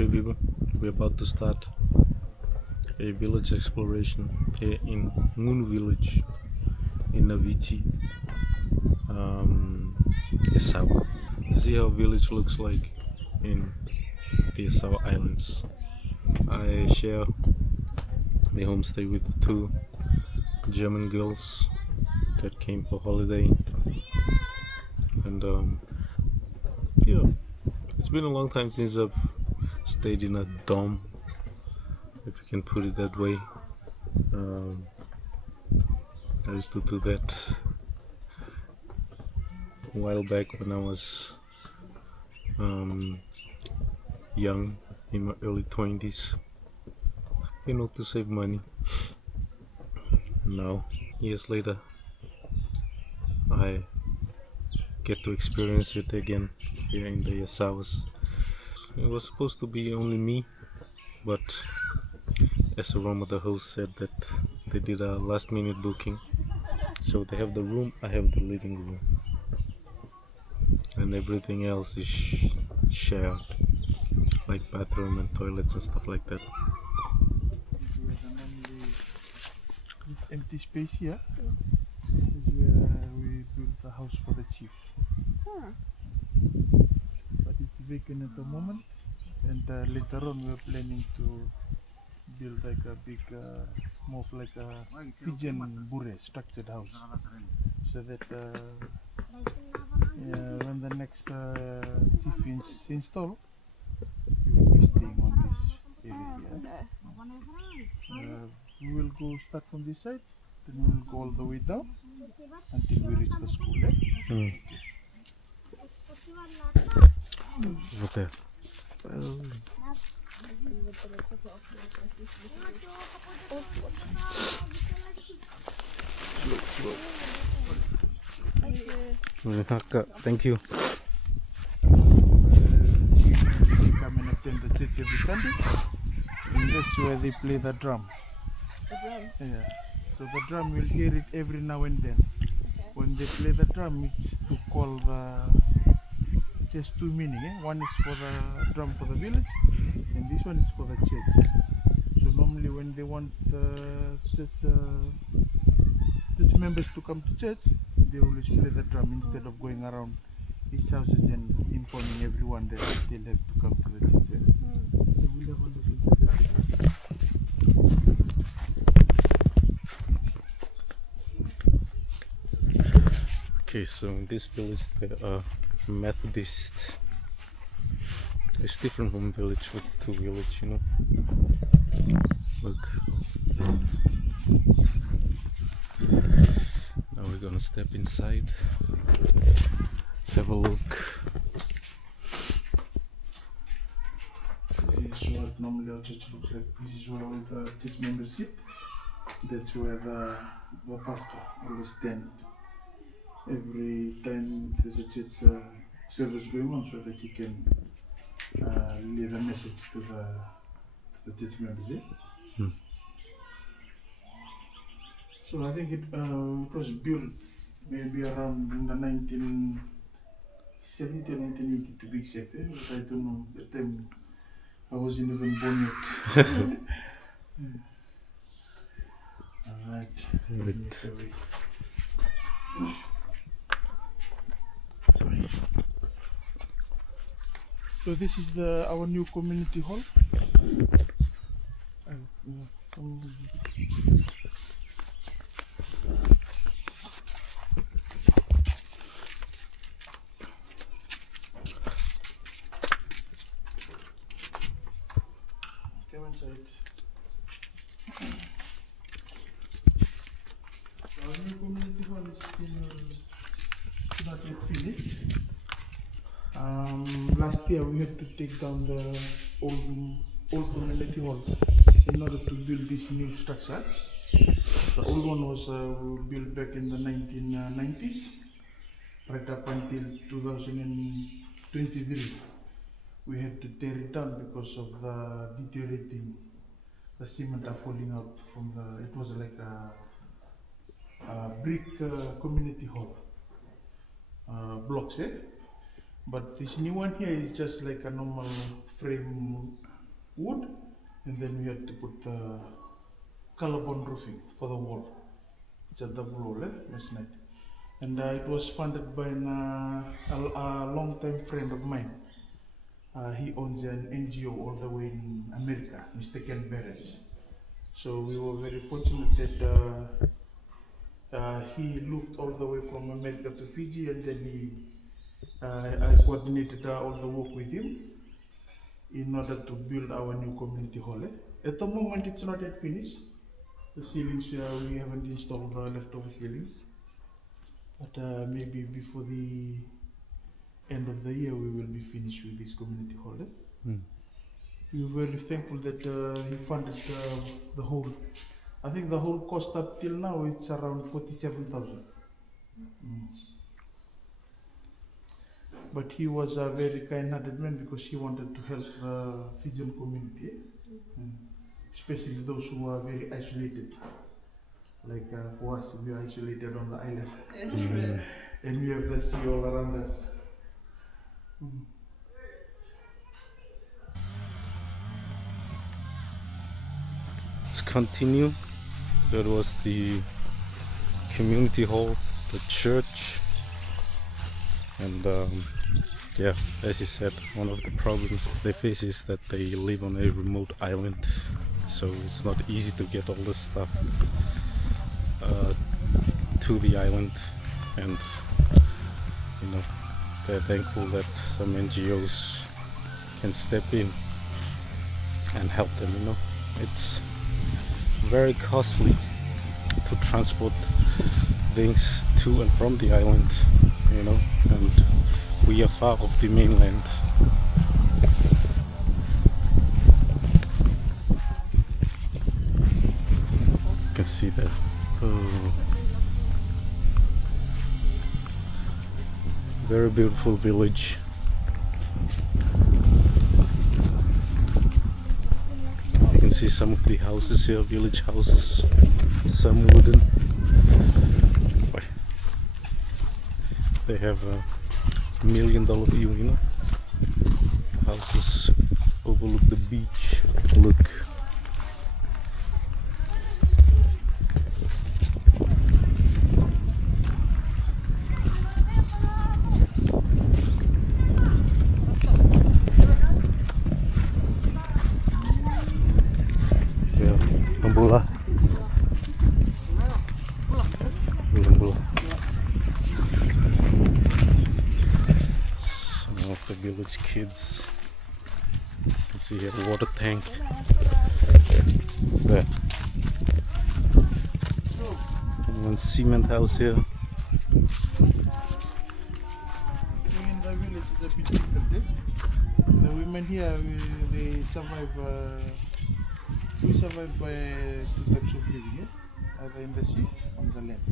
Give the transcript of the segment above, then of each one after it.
Okay, people, we're about to start a village exploration here in Moon Village in Naviti, Yasawa, to see how village looks like in the Yasawa Islands. I share the homestay with two German girls that came for holiday, and yeah, it's been a long time since I've stayed in a dorm, if you can put it that way. I used to do that a while back when I was young, in my early 20s, to save money. Now, years later, I get to experience it again here in the Yasawas. It was supposed to be only me, but as Roma, the host, said that they did a last minute booking, so they have the room, I have the living room, and everything else is shared, like bathroom and toilets and stuff like that. This empty space here is where we built a house for the chief. But it's vacant at the moment, and later on we're planning to build like a big, more of like a Fijian bure structured house, so that when the next chief is installed, we will be staying on this area here. We will go start from this side, then we will go all the way down until we reach the school. What there? Thank you. Come and attend the church every Sunday, and that's where they play the drum. Yeah. So the drum, you'll hear it every now and then. When they play the drum, it's to call the. There's two meaning. One is for the drum for the village, and this one is for the church. So normally, when they want the church members to come to church, they always play the drum instead of going around each houses and informing everyone that they'll have to come to the church. Okay, so in this village there are Methodist. It's different from village to village, Look. Now we're gonna step inside, have a look. This is what normally our church looks like. This is where all the church members sit. That's where the pastor always stands every time there's a church service going on, so that he can leave a message to the church members. So I think it was built maybe around in the 1970 or 1980 to be exact, but I don't know, the time I wasn't even born yet. Alright. So this is our new community hall. Come inside. Our new community hall is still not yet finished. Last year we had to take down the old community hall in order to build this new structure. The old one was built back in the 1990s, right up until 2023. We had to tear it down because of the deteriorating. The cement are falling out from it was like a brick community hall blocks. But this new one here is just like a normal frame wood, and then we had to put colorbond roofing for the wall. It's a double wall, masonite. And it was funded by a long-time friend of mine. He owns an NGO all the way in America, Mr. Ken Barrett. So we were very fortunate that he looked all the way from America to Fiji, and then I coordinated all the work with him in order to build our new community hall. At the moment, it's not yet finished. The ceilings, we haven't installed the leftover ceilings, but maybe before the end of the year we will be finished with this community hall. We were very thankful that he funded the whole. I think the whole cost up till now it's around 47,000. But he was a very kind-hearted man because he wanted to help the Fijian community, especially those who are very isolated. Like for us, we are isolated on the island, and we have the sea all around us. Let's continue. That was the community hall, the church, and yeah, as you said, one of the problems they face is that they live on a remote island, so it's not easy to get all this stuff to the island, and you know, they're thankful that some NGOs can step in and help them. You know, it's very costly to transport things to and from the island, you know, and we are far off the mainland. You can see that. Oh. Very beautiful village. You can see some of the houses here, village houses, some wooden. They have a $1 million view, you know. Houses overlook the beach. Look. Bola. Some of the village kids. You can see here a water tank. There. One cement house here. In the village is a bit different. The women here, they survive. We survive by two types of living, either in the sea or on the land.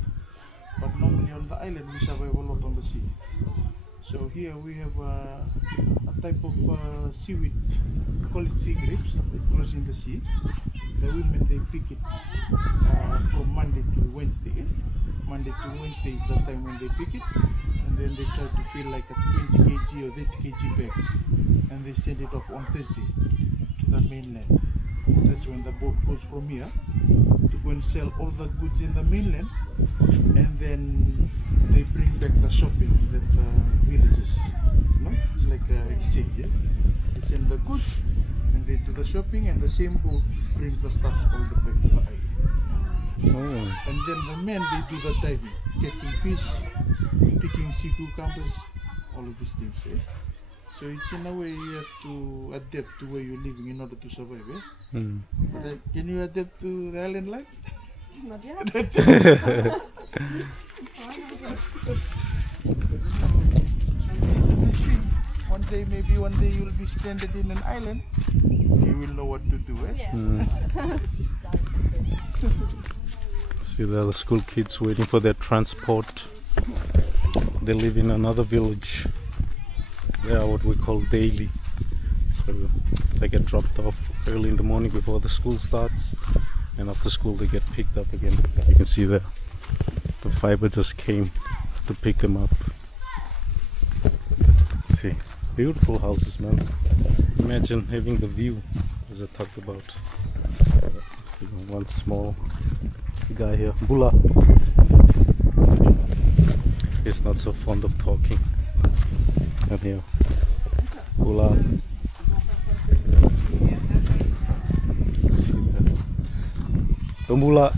But normally on the island we survive a lot on the sea. So here we have a type of seaweed, we call it sea grapes, that grows in the sea. The women, they pick it from Monday to Wednesday. Monday to Wednesday is the time when they pick it, and then they try to fill like a 20 kg or 30 kg bag, and they send it off on Thursday to the mainland. That's when the boat goes from here to go and sell all the goods in the mainland, and then they bring back the shopping that villages. No, it's like an exchange. Yeah? They send the goods and they do the shopping, and the same boat brings the stuff all the back to the island. And then the men, they do the diving, catching fish, picking sea cucumbers, all of these things. Yeah? So it's in a way you have to adapt to where you're living in order to survive, yeah? But can you adapt to the island life? Not yet. One day you'll be stranded in an island. You will know what to do, eh? Yeah. See the other school kids waiting for their transport. They live in another village. They are what we call daily. So they get dropped off early in the morning before the school starts, and after school they get picked up again. You can see there, the fiber just came to pick them up. See, beautiful houses, man. Imagine having the view as I talked about. See one small guy here, Bula. He's not so fond of talking. And here, Bula. See that? Bula.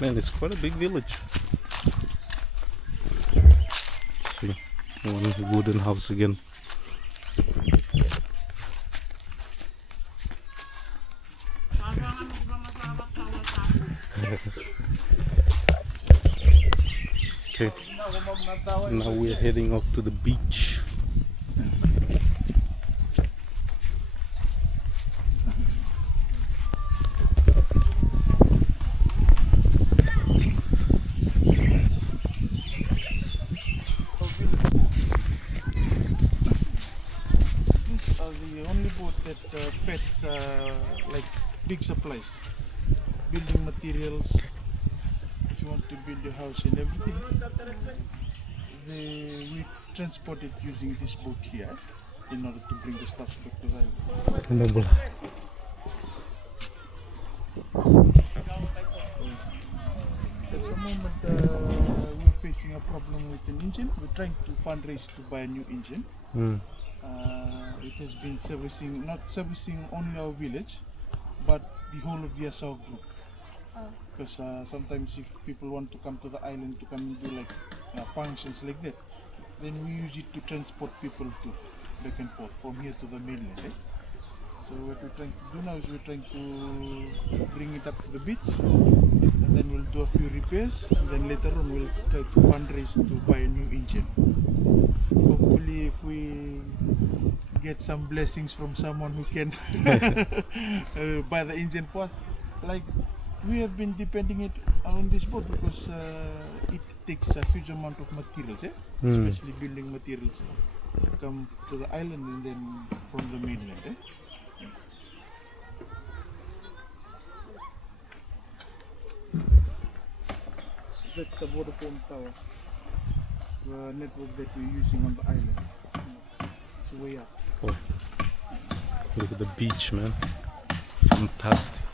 Man, it's quite a big village. See, one wooden house again. Okay, now we're heading off to the beach. These are the only boat that fetch like big supplies, building materials. If you want to build your house and everything, we transport it using this boat here in order to bring the stuff back to the island. No, Bula. At the moment, we're facing a problem with an engine. We're trying to fundraise to buy a new engine. It has been not servicing only our village, but the whole of the Yasawa group. Because sometimes if people want to come to the island to come and do like functions like that, then we use it to transport people to back and forth from here to the mainland. So what we're trying to do now is we're trying to bring it up to the beach, and then we'll do a few repairs, and then later on we'll try to fundraise to buy a new engine. Hopefully if we get some blessings from someone who can buy the engine for us. Like we have been depending it on this boat because it takes a huge amount of materials, especially building materials, come to the island and then from the mainland. That's the Vodafone tower, the network that we're using on the island. It's way up. Oh, look at the beach, man. Fantastic.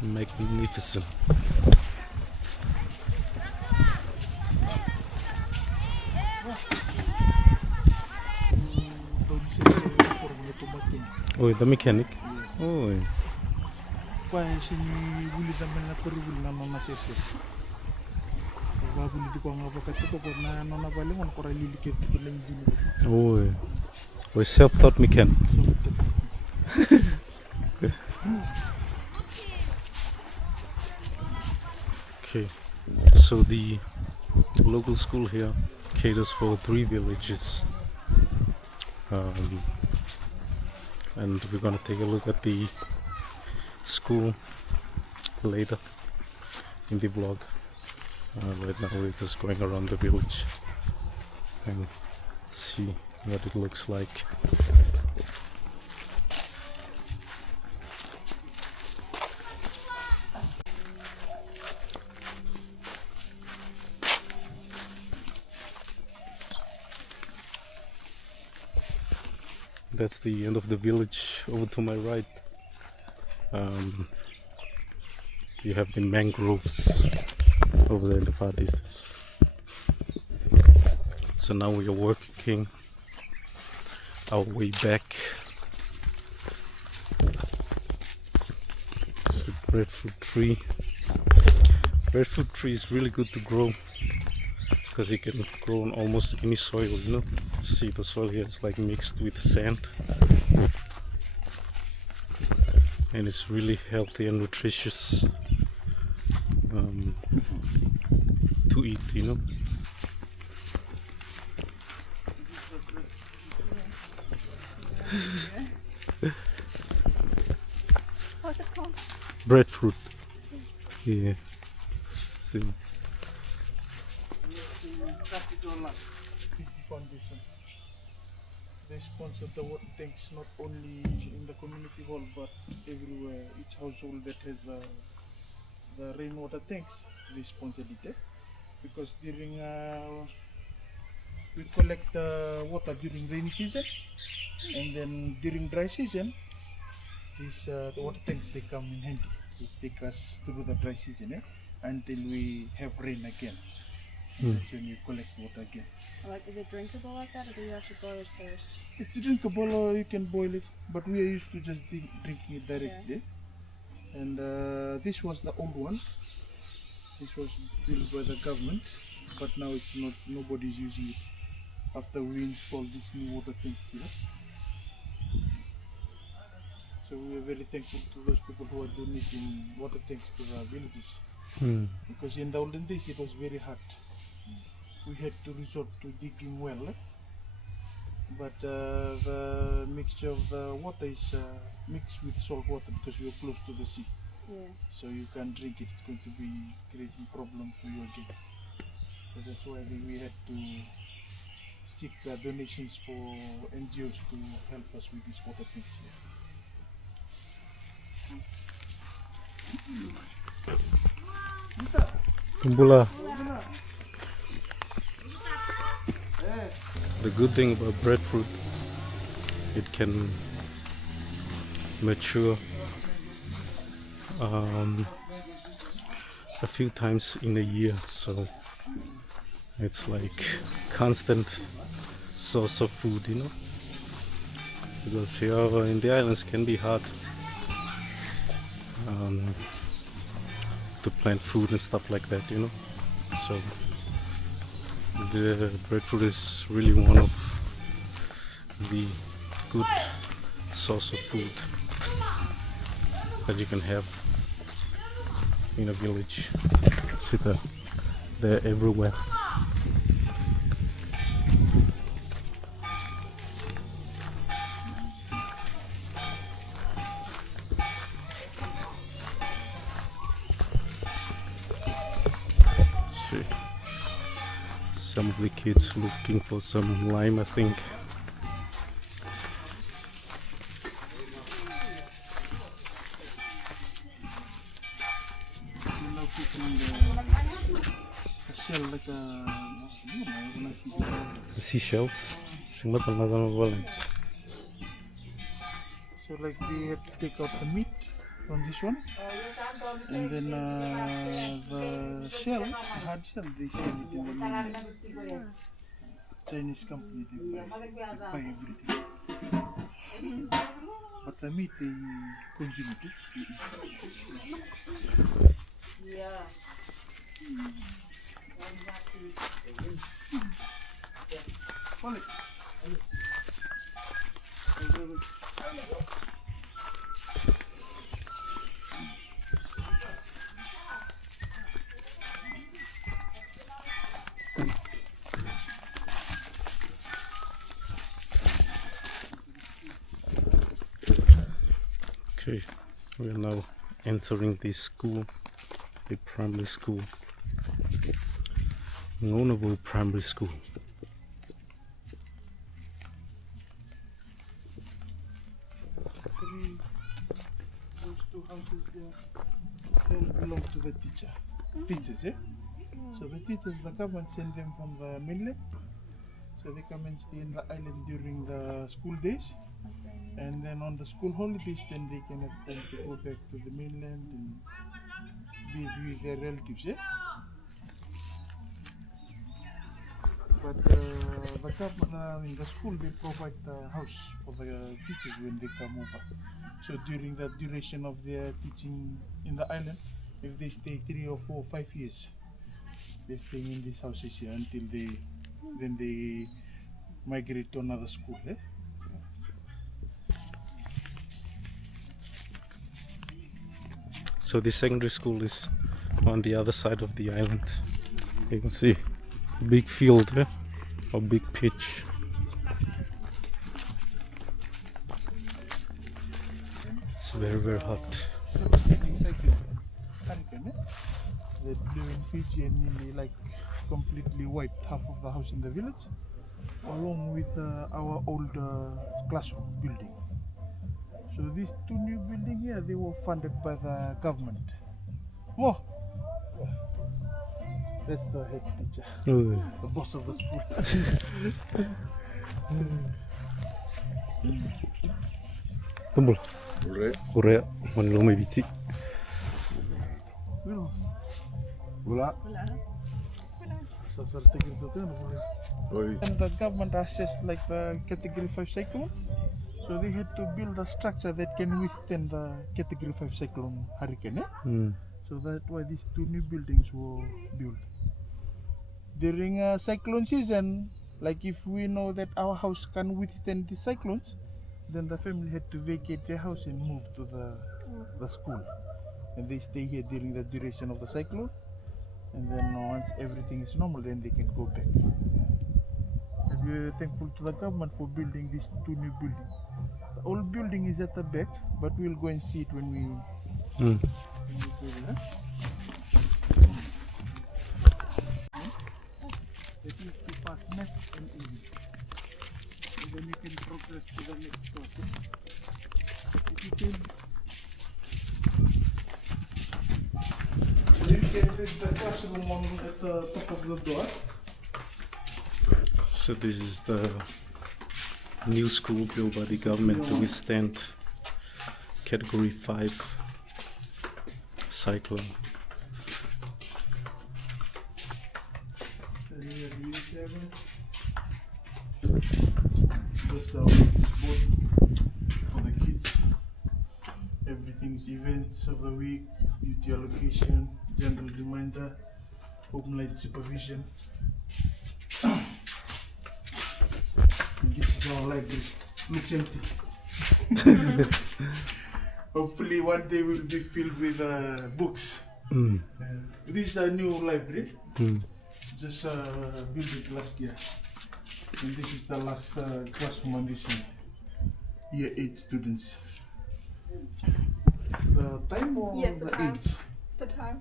Magnificent. Oh, the mechanic. Oh, Kaya sini buli naman na perubul na mamasirsi. Babuli di ko nga bakit ko na ano na balingon ko lilikit ko lang din. oh. We're self-taught mechanic. Okay, so the local school here caters for 3 villages, and we're gonna take a look at the school later in the vlog. Right now we're just going around the village and see what it looks like. That's the end of the village. Over to my right, you have the mangroves over there in the far distance. So now we are working our way back. It's a breadfruit tree. Breadfruit tree is really good to grow because it can grow on almost any soil, you know. See, the soil here is like mixed with sand, and it's really healthy and nutritious to eat, you know. What's it called? Breadfruit. Yeah. See. Foundation. They sponsor the water tanks not only in the community hall but everywhere. Each household that has the rainwater tanks, they sponsored it. Because during we collect the water during rainy season, and then during dry season, these the water tanks they come in handy to take us through the dry season until we have rain again. And that's when we collect water again. Like, is it drinkable like that, or do you have to boil it first? It's drinkable or you can boil it, but we are used to just drinking it directly. And this was the old one. This was built by the government, but now it's not. Nobody's using it. After we installed these new water tanks here, so we are very thankful to those people who are donating water tanks to the villages. Because in the olden days it was very hard. We had to resort to digging well, but the mixture of the water is mixed with salt water because we are close to the sea. Yeah. So you can't drink it, it's going to be creating problem for you again. So that's why we had to seek the donations for NGOs to help us with these water tanks here. Kumbula. The good thing about breadfruit, it can mature a few times in a year, so it's like constant source of food, you know, because here in the islands can be hard to plant food and stuff like that, you know, so the breadfruit is really one of the good source of food that you can have in a village. See, they're everywhere. See, some of the kids looking for some lime, I think. Shell like The seashells. Sing ba talaga wala. So like they had to take out the meat from this one, and then the shell, the hard shell, they sell it in the mainland. Chinese company, they buy everything. But the meat they consume it, they eat. Yeah. Okay, we are now entering the school, the primary school, Ngonabo Primary School. Those two houses there, they belong to the teachers, eh? So the teachers, the government send them from the mainland, so they come and stay in the island during the school days, and then on the school holidays, then they can have time to go back to the mainland and be with their relatives, eh? But the government, in the school, they provide the house for the teachers when they come over. So during the duration of their teaching in the island, if they stay 3 or 4 or 5 years, they're staying in these houses here until they migrate to another school. Eh? So the secondary school is on the other side of the island. You can see a big field there, or big pitch. It's very, very hot. They blew in Fiji and nearly like completely wiped half of the house in the village, along with our old classroom building. So these 2 new buildings here, they were funded by the government. More. That's the head teacher, Oh, the boss of the school. tumbul. Ure. Korea, manilo may bici. Well, Gula. so taking the turn. Oi. And the government assessed like the category 5 cyclone. So they had to build a structure that can withstand the category 5 cyclone hurricane. So that's why these two new buildings were built. During cyclone season, like if we know that our house can withstand the cyclones, then the family had to vacate their house and move to the school. And they stay here during the duration of the cyclone. And then once everything is normal, then they can go back. And we're thankful to the government for building these two new buildings. The old building is at the back, but we'll go and see it when we go there. That is to pass maths and English. And then you can progress to the next class. If you can reach the classroom at the top of the door. So this is the new school built by the government to withstand category 5 cyclone. That's our board for the kids. Everything's events of the week, duty allocation, general reminder, homeland supervision. And this is our library. Looks empty. Hopefully one day will be filled with books. This is a new library. Just built it last year. And this is the last classroom on this year 8 students. The time or Yes, the the time. age? The time.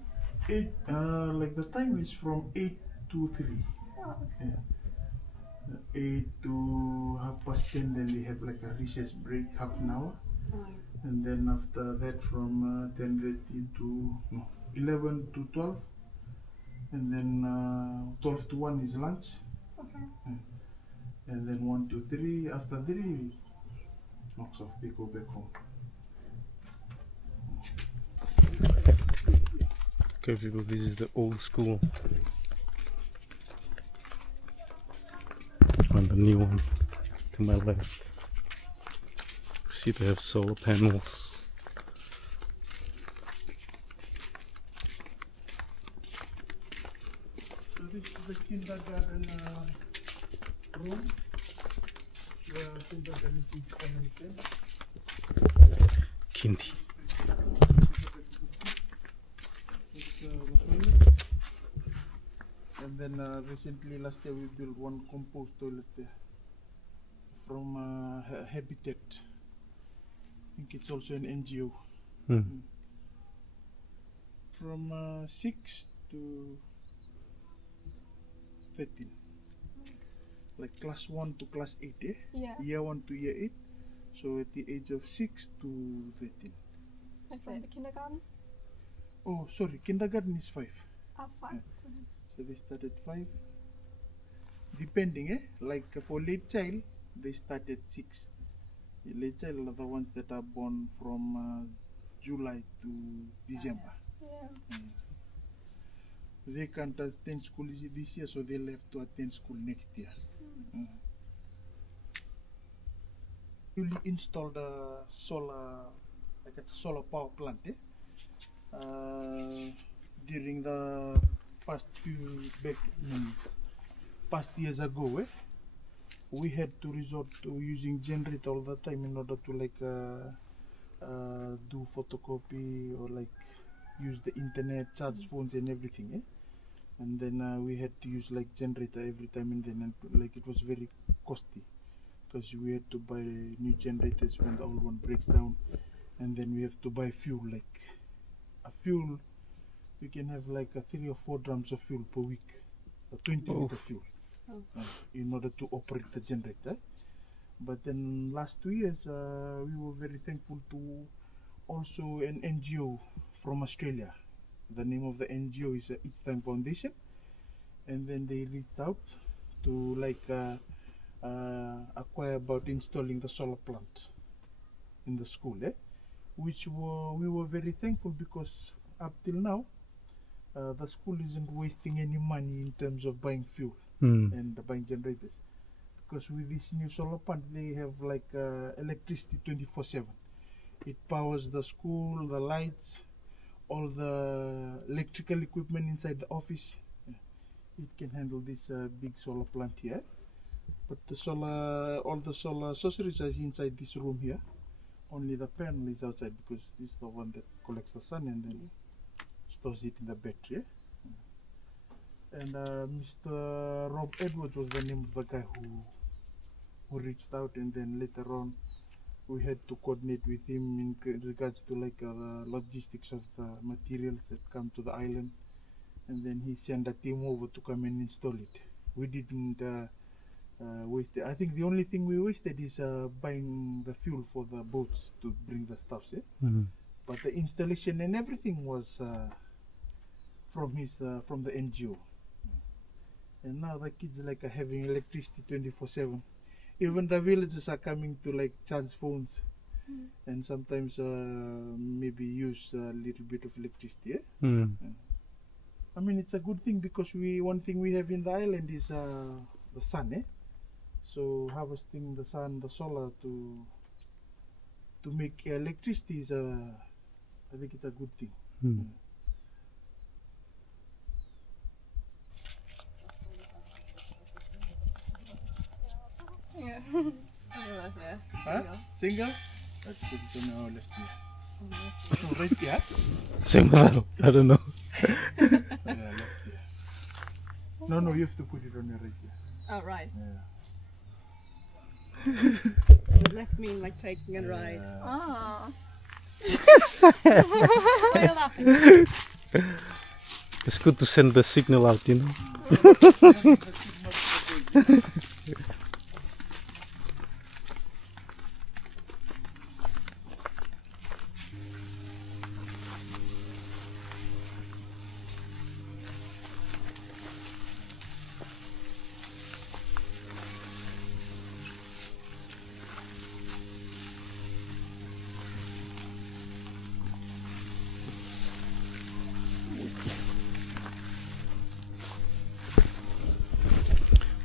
8, like the time is from 8 to 3. Oh, Yeah. 8 to 10:30, then we have like a recess break, half an hour. And then after that from 10:30 to 11 to 12. And then 12 to 1 is lunch. okay. And then 1 to 3, after 3, knocks off, they go back home. Okay people, this is the old school. And the new one to my left. See they have solar panels. So this is the kindergarten room. The kindergarten is connected. Kinti. And then recently last year we built one compost toilet there from Habitat. I think it's also an NGO. From 6 to 13. Like class 1 to class 8, eh? Yeah. Year 1 to year 8. So at the age of 6 to 13. Like from the kindergarten? Oh, sorry, kindergarten is 5. Fine. So they start at 5. Depending, eh? Like for late child, they start at 6. The late child are the ones that are born from July to December. Yeah. They can't attend school this year, so they'll have to attend school next year. We installed a solar, like a solar power plant, eh? During the past past years ago, eh? We had to resort to using generator all the time in order to like do photocopy or like use the internet, charge phones and everything, eh? And then we had to use like generator every time, and then like it was very costly because we had to buy new generators when the old one breaks down, and then we have to buy fuel, like a fuel. We can have like 3 or 4 drums of fuel per week, 20 liter fuel, in order to operate the generator. But then last 2 years, we were very thankful to also an NGO from Australia. The name of the NGO is It's Time Foundation. and then they reached out to acquire about installing the solar plant in the school, which we were very thankful, because up till now the school isn't wasting any money in terms of buying fuel and buying generators, because with this new solar plant they have electricity 24/7. It powers the school, the lights, all the electrical equipment inside the office. It can handle this big solar plant here. But all the solar sorceries is inside this room here. Only the panel is outside, because this is the one that collects the sun and then stores it in the battery. And Mr. Rob Edwards was the name of the guy who reached out, and then later on we had to coordinate with him in regards to logistics of the materials that come to the island, and then he sent a team over to come and install it. We didn't waste it. I think the only thing we wasted is buying the fuel for the boats to bring the stuffs, but the installation and everything was from the NGO. And now the kids are having electricity 24/7. Even the villagers are coming to charge phones and sometimes maybe use a little bit of electricity. I mean, it's a good thing, because one thing we have in the island is the sun. So harvesting the sun, the solar to make electricity is I think it's a good thing. Yeah. Yeah. Huh? Single? Let's put it on our left ear. Right ear? Single. I don't know. Yeah, left ear. No, you have to put it on your right ear. Oh, right. Yeah. The left mean taking a ride. Ah. Why are you laughing? It's good to send the signal out, you know.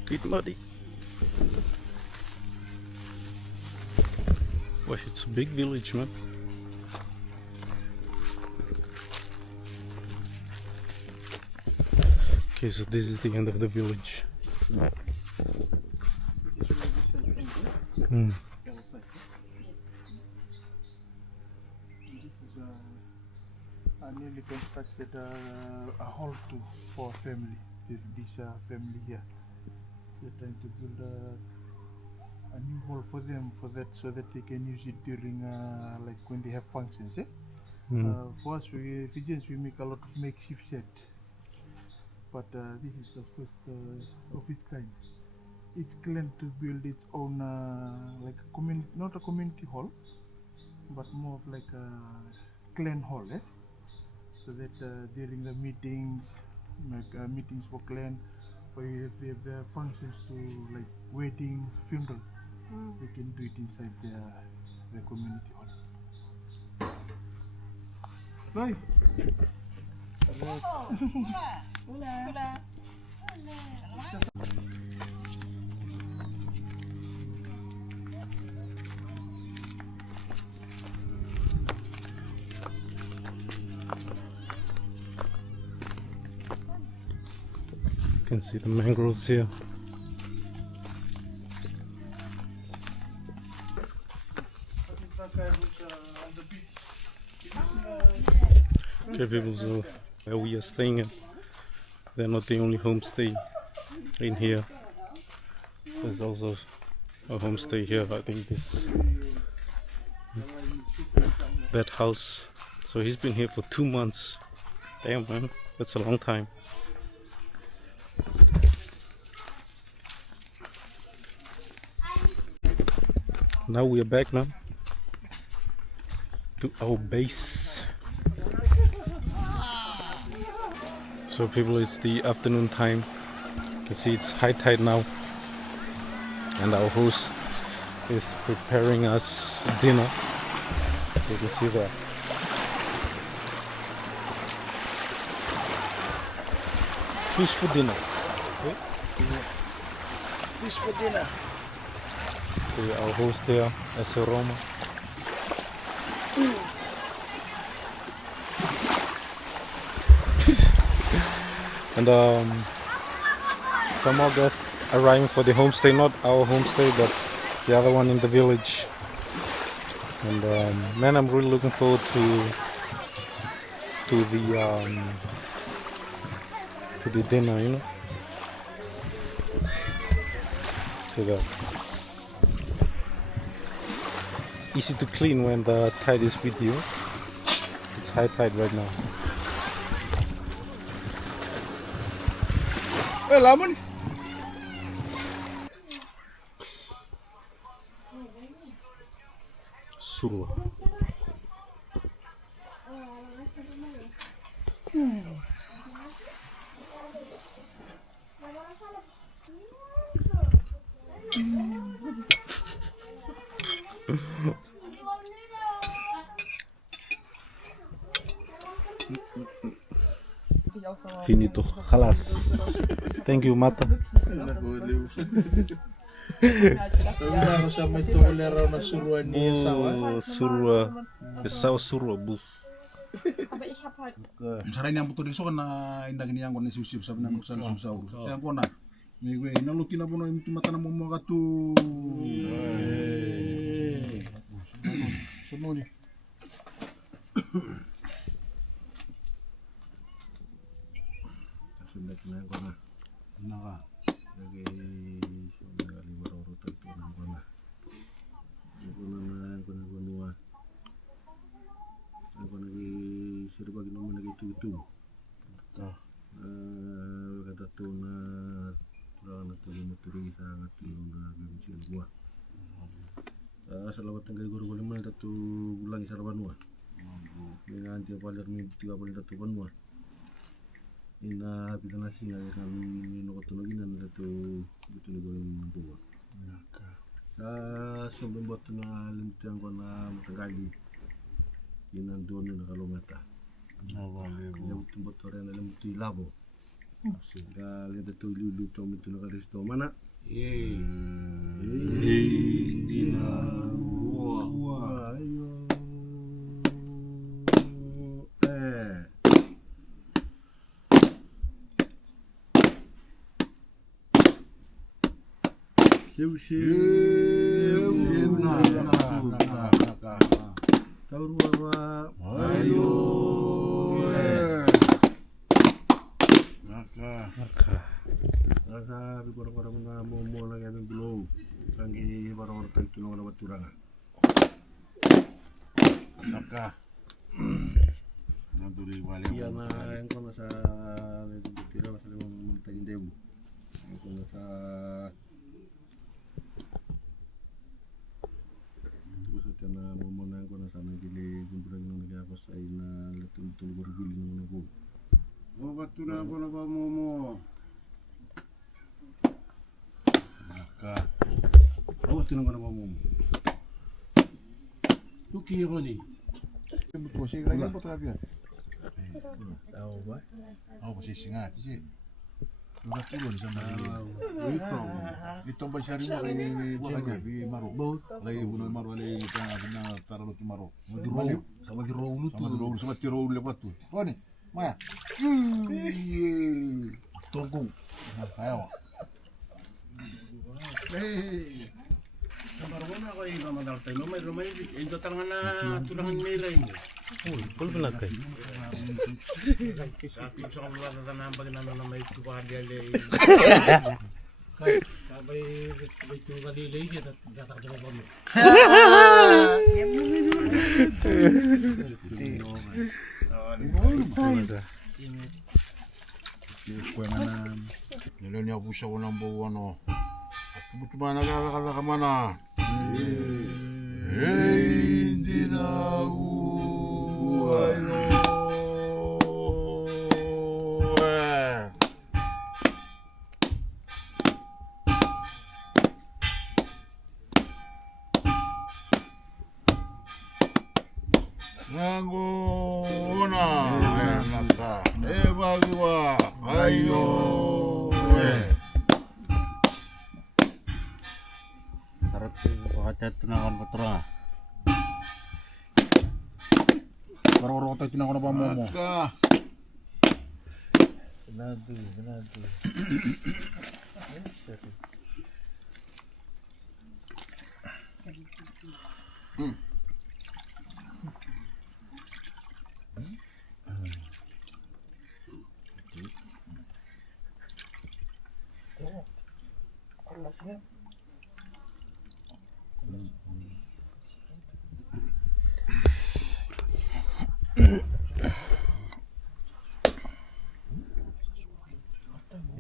Bit muddy. Well, it's a big village, man. Okay, so this is the end of the village. This is where this side ends, Hmm. the other side. And this is a newly constructed a hall for a family. This family here. They're trying to build a new hall for them, so that they can use it during when they have functions. For us, Fijians, we make a lot of makeshift set, but this is the first of its kind. Each clan to build its own not a community hall, but more of a clan hall, so that during the meetings, meetings for clan, or if they have their functions to weddings, funeral, they can do it inside the community hall. Bye. Hola. You can see the mangroves here. That guy who's on the beach. Okay, people, so where we are staying at, they're not the only homestay in here. There's also a homestay here. I think that house. So he's been here for 2 months. Damn, man, that's a long time. Now we are back, man, to our base. So people, it's the afternoon time. You can see it's high tide now, and our host is preparing us dinner. You can see that. Fish for dinner. Okay. Fish for dinner. See our host there, Yasawa. And some more guests arriving for the homestay, not our homestay, but the other one in the village. And man, I'm really looking forward to the dinner, you know. See that. Easy to clean when the tide is with you. It's high tide right now. Lamon. Surwa. Finito. Halas. Thank you, Mata. Ako sa may tolera na suruan ni Yasawa. Oh, Surwa. Yasawa Surwa, bu. Aber ich habe halt. Saray niya puto riso na indagin niya ko ni susip sabi na mo sa susaur. Kaya ko na. May we naluti na po no imti mata na mo mga tu. Sunod. Sunod na ko na. Naka. Lagi sunod baru tu tu na ko na. Ko na nuwa. Ako lagi serba ginawa lagi itu. Kata tu na orang tu maturi sangat tu na bincang gua. Selawat tengah guru boleh mana tu bulan isar banua. Dengan tiap palir ni tiga palir tu banua. Ina bila nasi ya kan no tu lagi nan tu betul guru buat. Sebelum buat na lintang gua na matanggali. Inan doon na kalau mata. Yung tumbotor na lang ito ilabo. Gali dito lulu to mito na kalisto mana. Hindi na buwa. Ayo. Siu na. Tahu apa? Ayo. Maka. Orang-orang mana mau lagi yang belum. Lagi orang-orang itu orang baturangan. Maka. Nanduri wali. Iya na yang kau nasa itu tidak masalah mentain debu. Yang kau nasa karena momonang ko na sana gili gumbrang nang nagapos ay na latun gurguli nang nugo. O bato na ako na ba momo? Naka. O bato na ko na ba momo? Tuki ko ni. Ko sih lagi apa tu abian? Tahu ba? Oh posisi ngati sih. Udah turun sama itu besar ini buat aja di maru lagi bunuh maru lagi kita kena taruh di maru Sama di roulu sama tiro lepas tu kau ni Maya tunggu. ayo Kamar ko na ako yung kamadal tayo. May yung tatangan na tulangan may rin. Pulpul na kayo. Sa akin sa kamula na tanambag na may tuwadya lay. Sabay may tuwadya lay. Tatakbo ko mo. kue mana nilainya busa unang buwan o buto mana kakakala ka mana hindi na buhay Nganguna naka ebagiwa ayo Harap pakat tinakan patra. Baru tayo tinako na pa mo mo. Nadu.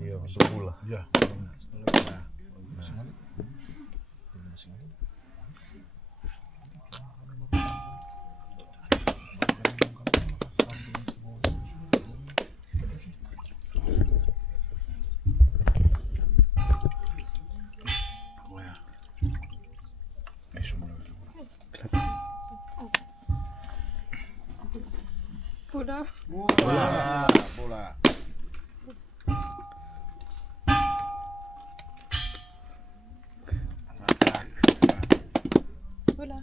Iya, sebulan. Ya. Bola. Bola. Bola. Bola.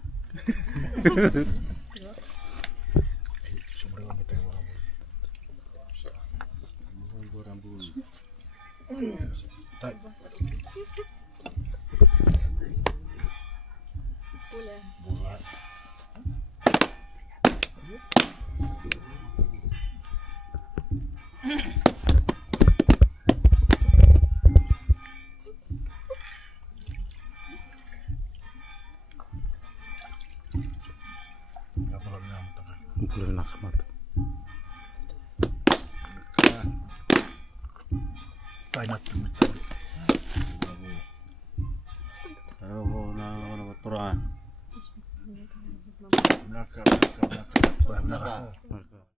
Belum nakmat. Tayo natin. Tayo na patra. Naka. Naka.